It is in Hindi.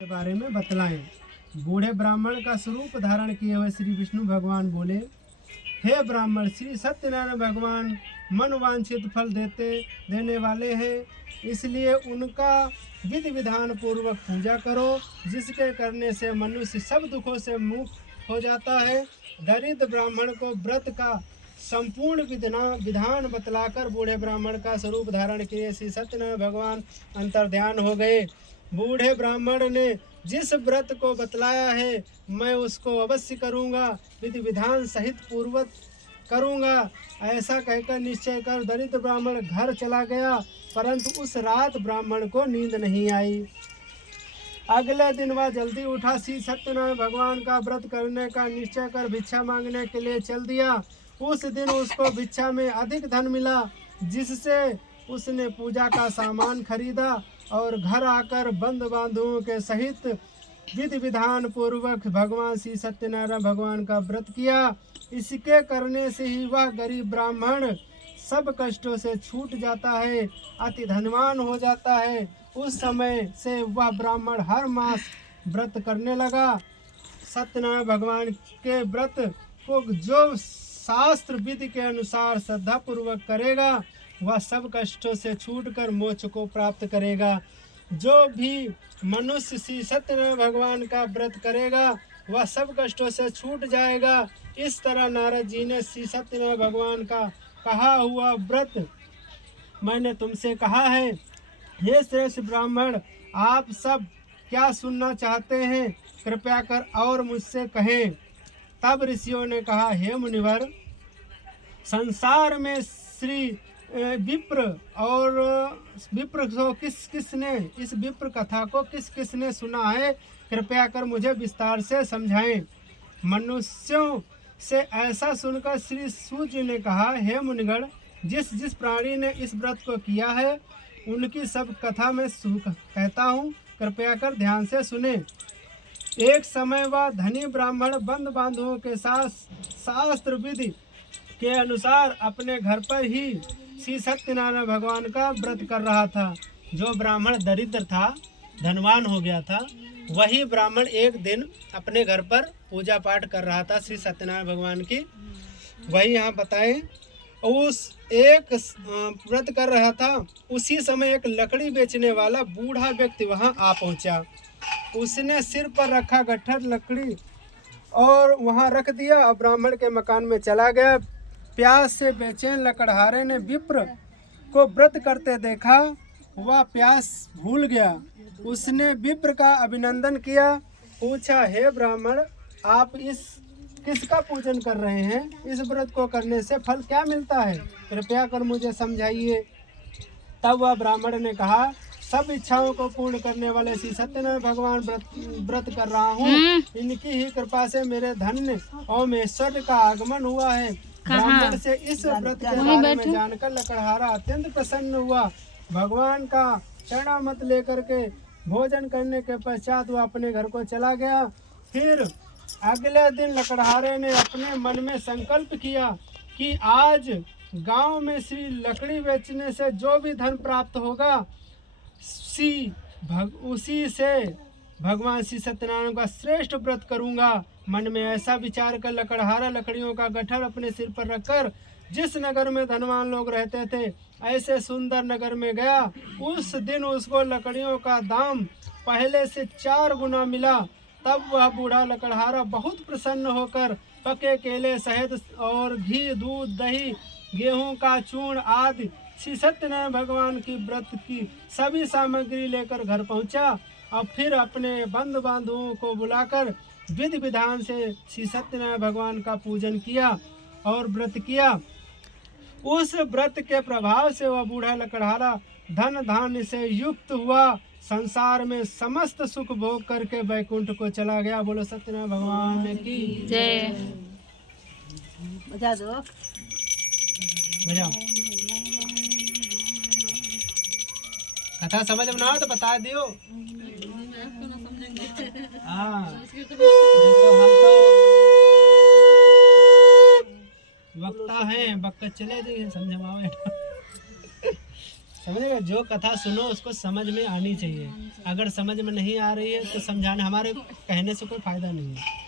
के बारे में बतलाएं। बूढ़े ब्राह्मण का स्वरूप धारण किए हुए श्री विष्णु भगवान बोले, हे ब्राह्मण, श्री सत्यनारायण भगवान मनोवांछित फल देने वाले हैं, इसलिए उनका विधि विधान पूर्वक पूजा करो, जिसके करने से मनुष्य सब दुखों से मुक्त हो जाता है। दरिद्र ब्राह्मण को व्रत का संपूर्ण विधान बतलाकर बूढ़े ब्राह्मण का स्वरूप धारण किए श्री सत्यनारायण भगवान अंतर्ध्यान हो गए। बूढ़े ब्राह्मण ने जिस व्रत को बतलाया है, मैं उसको अवश्य करूँगा, विधि विधान सहित पूर्वक करूँगा, ऐसा कहकर निश्चय कर दरिद्र ब्राह्मण घर चला गया। परंतु उस रात ब्राह्मण को नींद नहीं आई। अगले दिन वह जल्दी उठा, श्री सत्यनारायण भगवान का व्रत करने का निश्चय कर भिक्षा मांगने के लिए चल दिया। उस दिन उसको भिक्षा में अधिक धन मिला, जिससे उसने पूजा का सामान खरीदा और घर आकर बंधु बांधुओं के सहित विधि विधान पूर्वक भगवान श्री सत्यनारायण भगवान का व्रत किया। इसके करने से ही वह गरीब ब्राह्मण सब कष्टों से छूट जाता है, अति धनवान हो जाता है। उस समय से वह ब्राह्मण हर मास व्रत करने लगा। सत्यनारायण भगवान के व्रत को जो शास्त्र विधि के अनुसार श्रद्धा पूर्वक करेगा, वह सब कष्टों से छूटकर मोक्ष को प्राप्त करेगा। जो भी मनुष्य श्री सत्यनारायण भगवान का व्रत करेगा, वह सब कष्टों से छूट जाएगा। इस तरह नारद जी ने श्री सत्यनारायण भगवान का कहा हुआ व्रत मैंने तुमसे कहा है। हे श्रेष्ठ ब्राह्मण, आप सब क्या सुनना चाहते हैं, कृपया कर और मुझसे कहें। तब ऋषियों ने कहा, हे मुनिवर, संसार में श्री विप्र और विप्र को किसने इस विप्र कथा को किसने सुना है, कृपया कर मुझे विस्तार से समझाएं। मनुष्यों से ऐसा सुनकर श्री सूर्य ने कहा, हे मुनिगण, जिस प्राणी ने इस व्रत को किया है, उनकी सब कथा मैं कहता हूँ, कृपया कर ध्यान से सुने। एक समय वह धनी ब्राह्मण बंधु बांधुओं के साथ शास्त्र विधि के अनुसार अपने घर पर ही श्री सत्यनारायण भगवान का व्रत कर रहा था। जो ब्राह्मण दरिद्र था, धनवान हो गया था, वही ब्राह्मण एक दिन अपने घर पर पूजा पाठ कर रहा था श्री सत्यनारायण भगवान की। वही यहाँ बताएं, उस एक व्रत कर रहा था। उसी समय एक लकड़ी बेचने वाला बूढ़ा व्यक्ति वहाँ आ पहुँचा। उसने सिर पर रखा गट्ठर लकड़ी और वहाँ रख दिया और ब्राह्मण के मकान में चला गया। प्यास से बेचैन लकड़हारे ने विप्र को व्रत करते देखा, वह प्यास भूल गया। उसने विप्र का अभिनंदन किया, पूछा, हे ब्राह्मण, आप किसका पूजन कर रहे हैं? इस व्रत को करने से फल क्या मिलता है, कृपया कर मुझे समझाइए। तब वह ब्राह्मण ने कहा, सब इच्छाओं को पूर्ण करने वाले श्री सत्यनारायण भगवान व्रत कर रहा हूँ। इनकी ही कृपा से मेरे धन्य और ऐश्वर्य का आगमन हुआ है। ब्राह्मण से इस व्रत के बारे में जानकर लकड़हारा अत्यंत प्रसन्न हुआ। भगवान का चरणामृत लेकर के भोजन करने के पश्चात वह अपने घर को चला गया। फिर अगले दिन लकड़हारे ने अपने मन में संकल्प किया कि आज गांव में श्री लकड़ी बेचने से जो भी धन प्राप्त होगा, उसी से भगवान श्री सत्यनारायण का श्रेष्ठ व्रत करूंगा। मन में ऐसा विचार कर लकड़हारा लकड़ियों का गट्ठर अपने सिर पर रखकर जिस नगर में धनवान लोग रहते थे, ऐसे सुंदर नगर में गया। उस दिन उसको लकड़ियों का दाम पहले से 4 गुना मिला। तब वह बूढ़ा लकड़हारा बहुत प्रसन्न होकर पके केले, शहद और घी, दूध, दही, गेहूं का चूर्ण आदि श्री सत्यनारायण भगवान की व्रत की सभी सामग्री लेकर घर पहुंचा और फिर अपने बंधु बांधुओं को बुलाकर विधि विधान से श्री सत्यनारायण भगवान का पूजन किया और व्रत किया। उस व्रत के प्रभाव से वह बूढ़ा लकड़हारा धन धान्य से युक्त हुआ, संसार में समस्त सुख भोग करके वैकुंठ को चला गया। बोलो सत्यनारायण भगवान की जय। बजा दो, बजाओ। कथा समझ में ना हो तो बता दियो। हाँ, हम तो वक्ता हैं, वक्त चले जाइए समझाओ। समझेगा, जो कथा सुनो उसको समझ में आनी चाहिए। अगर समझ में नहीं आ रही है तो समझाना, हमारे कहने से कोई फायदा नहीं है।